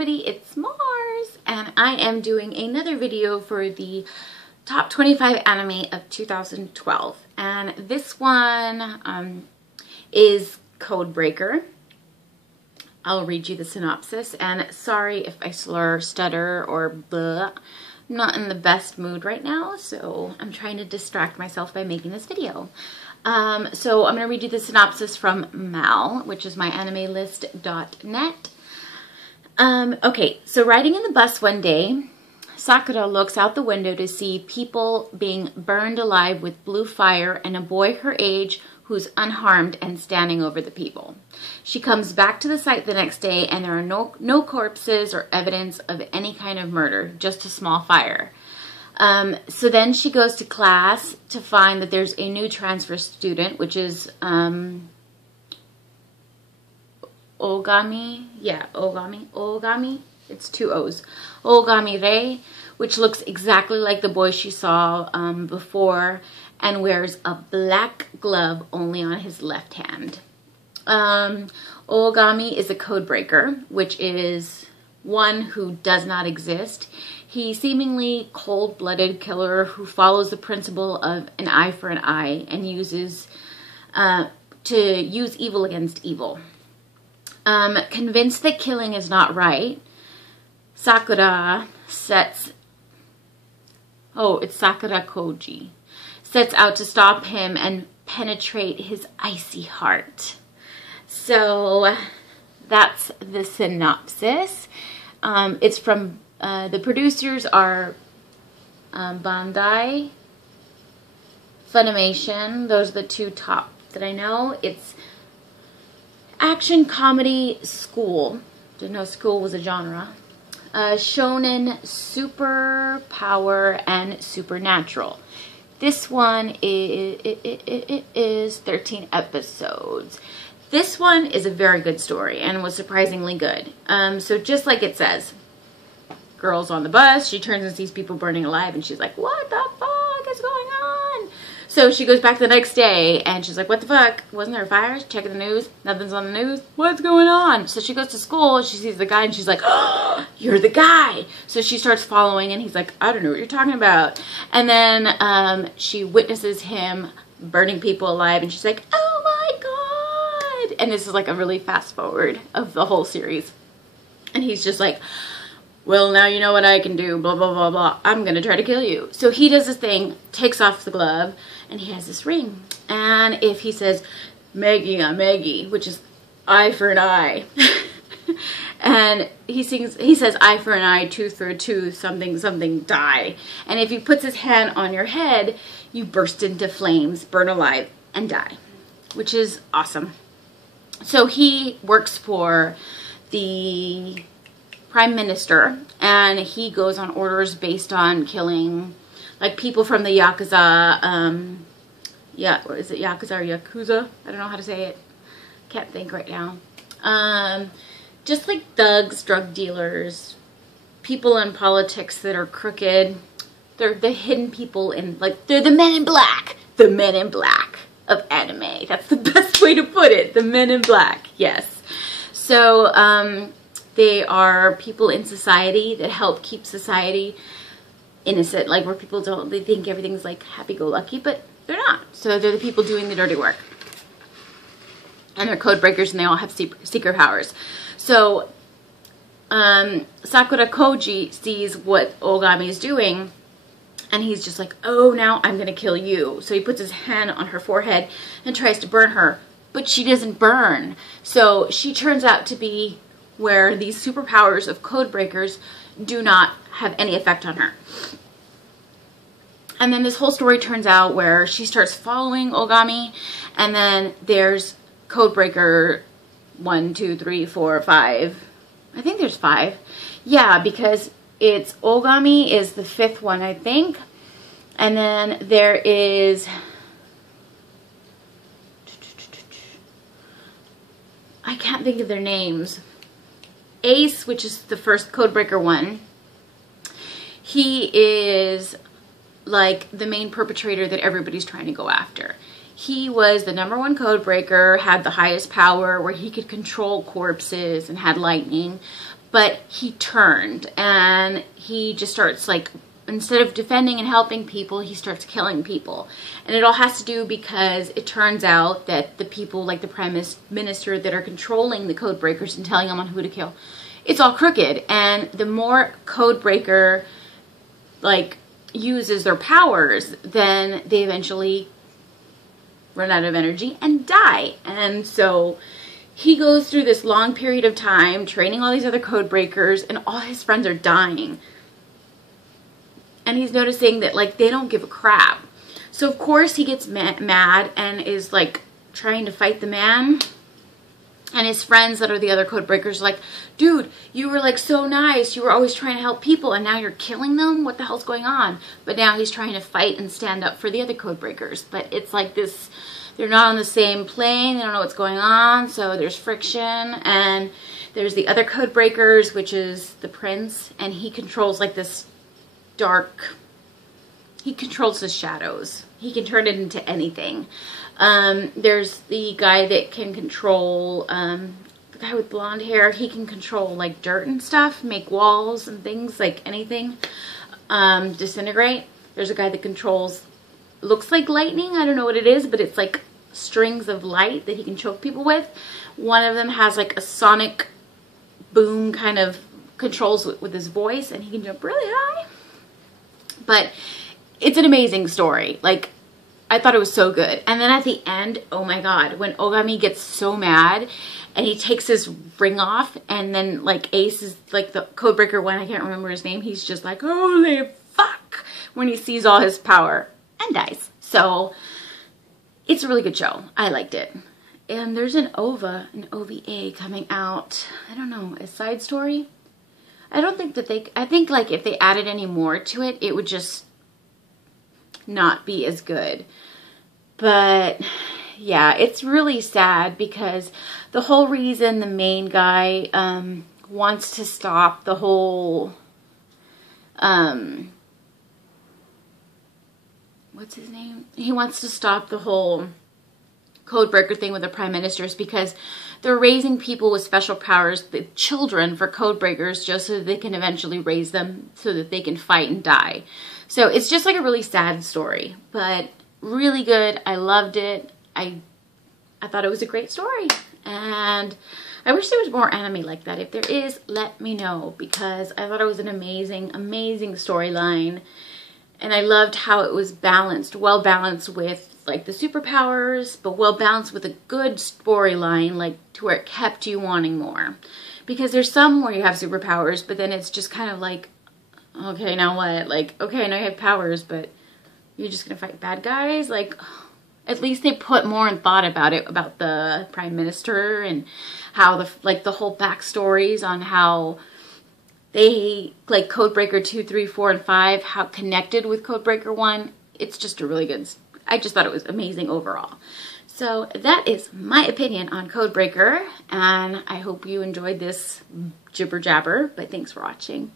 everybody, it's Mars, and I am doing another video for the top 25 anime of 2012, and this one is Codebreaker. I'll read you the synopsis, and sorry if I slur, stutter, or blah. I'm not in the best mood right now, so I'm trying to distract myself by making this video. So I'm going to read you the synopsis from Mal, which is myanimelist.net. Okay, so riding in the bus one day, Sakura looks out the window to see people being burned alive with blue fire and a boy her age who's unharmed and standing over the people. She comes back to the site the next day and there are no corpses or evidence of any kind of murder, just a small fire. So then she goes to class to find that there's a new transfer student, which is Oogami. Yeah, Oogami. It's two O's. Oogami Rei, which looks exactly like the boy she saw before and wears a black glove only on his left hand. Oogami is a codebreaker, which is one who does not exist. He's seemingly cold-blooded killer who follows the principle of an eye for an eye and uses to use evil against evil. Convinced that killing is not right, Sakura Sakurakouji sets out to stop him and penetrate his icy heart. So that's the synopsis. It's from the producers are Bandai, Funimation. Those are the two top that I know. It's action comedy school. Didn't know school was a genre. Shonen, superpower, and supernatural. This one is 13 episodes. This one is a very good story and was surprisingly good. So just like it says, girl's on the bus, she turns and sees people burning alive and she's like, what the fuck is going on? So she goes back the next day and she's like, what the fuck? Wasn't there a fire? Checking the news. Nothing's on the news. What's going on? So she goes to school and she sees the guy and she's like, oh, you're the guy. So she starts following and he's like, I don't know what you're talking about. And then she witnesses him burning people alive and she's like, oh my God. And this is like a really fast forward of the whole series. And he's just like, well, now you know what I can do, blah, blah, blah, blah. I'm going to try to kill you. So he does this thing, takes off the glove, and he has this ring. And if he says, Maggie, Maggie, which is eye for an eye. And he says, eye for an eye, tooth for a tooth, something, something, die. And if he puts his hand on your head, you burst into flames, burn alive, and die, which is awesome. So he works for the Prime Minister, and he goes on orders based on killing, like, people from the Yakuza, yeah, or is it Yakuza or Yakuza? I don't know how to say it. Can't think right now. Just like thugs, drug dealers, people in politics that are crooked. They're the hidden people in, like, they're the men in black. The men in black of anime. That's the best way to put it. The men in black, yes. So, they are people in society that help keep society innocent, like where people they think everything's like happy-go-lucky, but they're not. So they're the people doing the dirty work. And they're code breakers and they all have secret powers. So Sakurakouji sees what Oogami is doing and he's just like, oh, now I'm going to kill you. So he puts his hand on her forehead and tries to burn her, but she doesn't burn. So she turns out to be where these superpowers of code breakers do not have any effect on her. And then this whole story turns out where she starts following Oogami, and then there's Codebreaker 1, 2, 3, 4, 5. I think there's 5. Yeah, because it's Oogami is the 5th one, I think. And then there is, I can't think of their names. Ace, which is the first Codebreaker one, he is like the main perpetrator that everybody's trying to go after. He was the #1 codebreaker, had the highest power where he could control corpses and had lightning, but he turned and he just starts like, instead of defending and helping people, he starts killing people. And it all has to do because it turns out that the people like the Prime Minister that are controlling the code breakers and telling them on who to kill, it's all crooked. And the more code breaker like uses their powers, then they eventually run out of energy and die. And so he goes through this long period of time training all these other code breakers, and all his friends are dying. And he's noticing that like they don't give a crap. So of course he gets mad and is like trying to fight the man. And his friends that are the other code breakers are like, dude, you were like so nice. You were always trying to help people and now you're killing them? What the hell's going on? But now he's trying to fight and stand up for the other code breakers. But it's like this, they're not on the same plane. They don't know what's going on. So there's friction. And there's the other code breakers, which is the prince. And he controls like this dark, he controls the shadows. He can turn it into anything. There's the guy that can control, the guy with blonde hair, he can control like dirt and stuff, make walls and things, like anything, disintegrate. There's a guy that controls, looks like lightning, I don't know what it is, but it's like strings of light that he can choke people with. One of them has like a sonic boom kind of controls with his voice, and he can jump really high. But it's an amazing story. Like, I thought it was so good. And then at the end, oh my god, when Oogami gets so mad and he takes his ring off, and then like Ace is like the codebreaker one, I can't remember his name, he's just like, holy fuck, when he sees all his power and dies. So it's a really good show. I liked it. And there's an OVA coming out. I don't know, a side story? I don't think that I think like if they added any more to it, it would just not be as good. But yeah, it's really sad because the whole reason the main guy wants to stop the whole what's his name? He wants to stop the whole codebreaker thing with the Prime Minister is because they're raising people with special powers, the children, for codebreakers, just so that they can eventually raise them so that they can fight and die. So it's just like a really sad story, but really good. I loved it. I thought it was a great story, and I wish there was more anime like that. If there is, let me know, because I thought it was an amazing, amazing storyline, and I loved how it was balanced, well balanced with like the superpowers, but well balanced with a good storyline, like to where it kept you wanting more. Because there's some where you have superpowers, but then it's just kind of like, okay, now what? Like, okay, now you have powers, but you're just gonna fight bad guys? Like, at least they put more in thought about it, about the Prime Minister and how the whole backstories on how they, like Codebreaker 2, 3, 4, and 5, how connected with Codebreaker 1. It's just a really good, I just thought it was amazing overall. So that is my opinion on Codebreaker, and I hope you enjoyed this jibber jabber, but thanks for watching.